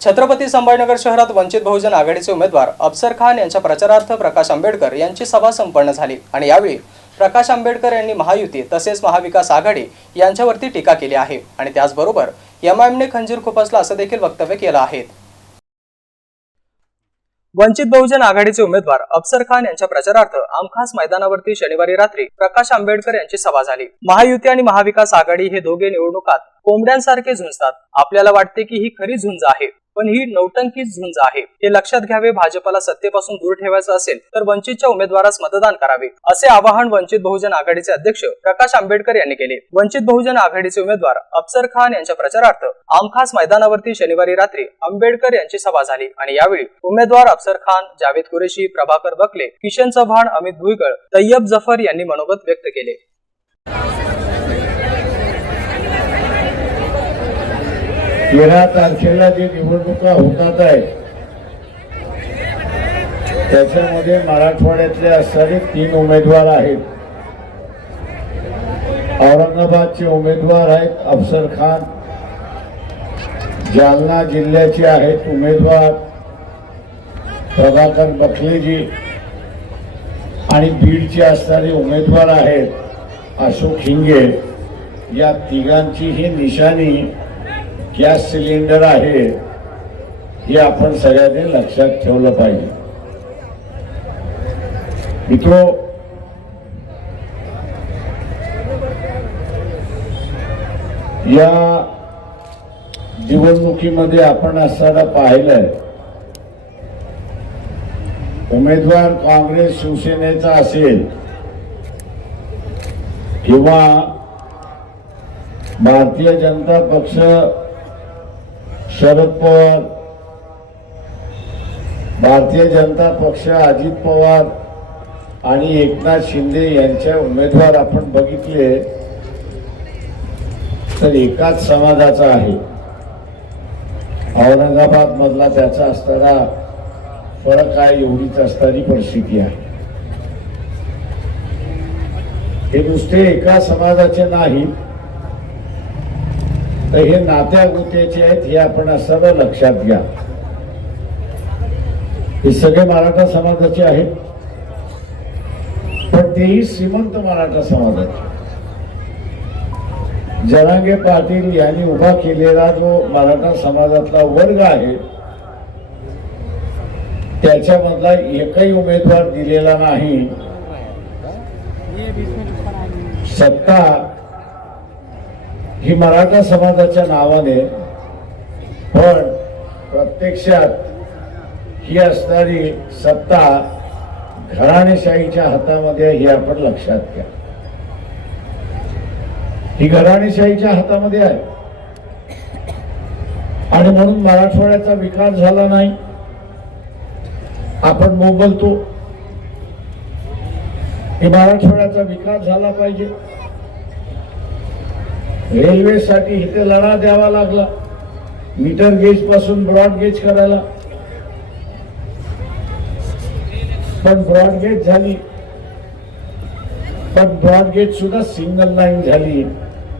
छत्रपती संभाजीनगर शहरात वंचित बहुजन आघाडीचे उमेदवार अफसर खान यांच्या प्रचारार्थ प्रकाश आंबेडकर यांची सभा संपन्न झाली. आणि यावेळी प्रकाश आंबेडकर यांनी महायुती तसेच महाविकास आघाडी यांच्यावरती टीका केली आहे. आणि त्याचबरोबर एमआयएमने खंजीर खुपसला असं देखील वक्तव्य केलं आहे. वंचित बहुजन आघाडीचे उमेदवार अफसर खान यांच्या प्रचारार्थ आमखास मैदानावरती शनिवारी रात्री प्रकाश आंबेडकर यांची सभा झाली. महायुती आणि महाविकास आघाडी हे दोघे निवडणुकात कोंबड्यांसारखे झुंजतात. आपल्याला वाटते की ही खरी झुंज आहे. पण ही नौटंकीच झुंज आहे. हे लक्षात घ्यावे भाजपला सत्तेपासून दूर ठेवायचं असेल तर वंचितच्या उमेदवारास मतदान करावे. असे आवाहन वंचित बहुजन आघाडीचे अध्यक्ष प्रकाश आंबेडकर यांनी केले. वंचित बहुजन आघाडीचे उमेदवार अफसर खान यांच्या प्रचारार्थ आमखास मैदानावरती शनिवारी रात्री आंबेडकर यांची सभा झाली आणि यावेळी उमेदवार अफसर खान जावेद कुरेशी प्रभाकर बकले किशन चव्हाण अमित भुईगळ तय्यब जफर यांनी मनोगत व्यक्त केले. तेरा तारखेला जे निवडणुका होतात आहेत त्याच्यामध्ये मराठवाड्यातले असणारे तीन उमेदवार आहेत. औरंगाबादचे उमेदवार आहेत अफसर खान. जालना जिल्ह्याचे आहेत उमेदवार प्रभाकर बखलेजी. आणि बीडचे असणारे उमेदवार आहेत अशोक हिंगे. या तिघांची ही निशाणी गॅस सिलेंडर आहे हे आपण सगळ्यांनी लक्षात ठेवलं पाहिजे. मित्रो या निवडणुकीमध्ये आपण असताना पाहिलंय उमेदवार काँग्रेस शिवसेनेचा असेल किंवा भारतीय जनता पक्ष शरद पवार भारतीय जनता पक्ष अजित पवार आणि एकनाथ शिंदे यांच्या उमेदवार आपण बघितले तर एकाच समाजाचा आहे. औरंगाबाद मधला त्याचा असताना फरक आहे एवढीच असणारी परिस्थिती आहे. हे नुसते एका समाजाचे नाही तर हे नात्या गोत्याचे आहेत हे आपण सर्व लक्षात घ्या. हे सगळे मराठा समाजाचे आहेत. पण तेही श्रीमंत मराठा समाजाचे. जनांगे पाटील यांनी उभा केलेला जो मराठा समाजातला वर्ग आहे त्याच्यामधला एकही उमेदवार दिलेला नाही. सत्ता ही मराठा समाजाच्या नावाने पण प्रत्यक्षात ही असणारी सत्ता घराणेशाहीच्या हातामध्ये हे आपण लक्षात घ्या. ही घराणेशाहीच्या हातामध्ये आहे. आणि म्हणून मराठवाड्याचा विकास झाला नाही. आपण बोलतो हे मराठवाड्याचा विकास झाला पाहिजे. रेल्वेसाठी इथे लढा द्यावा लागला. मीटर गेजपासून ब्रॉड गेज करायला. पण ब्रॉड गेज झाली. पण ब्रॉड गेज सुद्धा सिंगल लाईन झाली.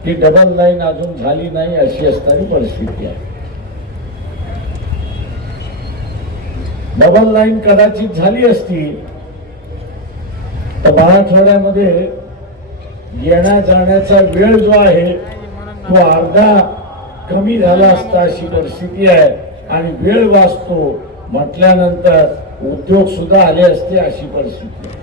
ती डबल लाईन अजून झाली नाही अशी असणारी परिस्थिती आहे. डबल लाईन कदाचित झाली असती. तर मराठवाड्यामध्ये येण्या जाण्याचा वेळ जो आहे तो अर्धा कमी झाला असता अशी परिस्थिती आहे. आणि वेळ वाचतो म्हटल्यानंतर उद्योग सुद्धा आले असते अशी परिस्थिती आहे.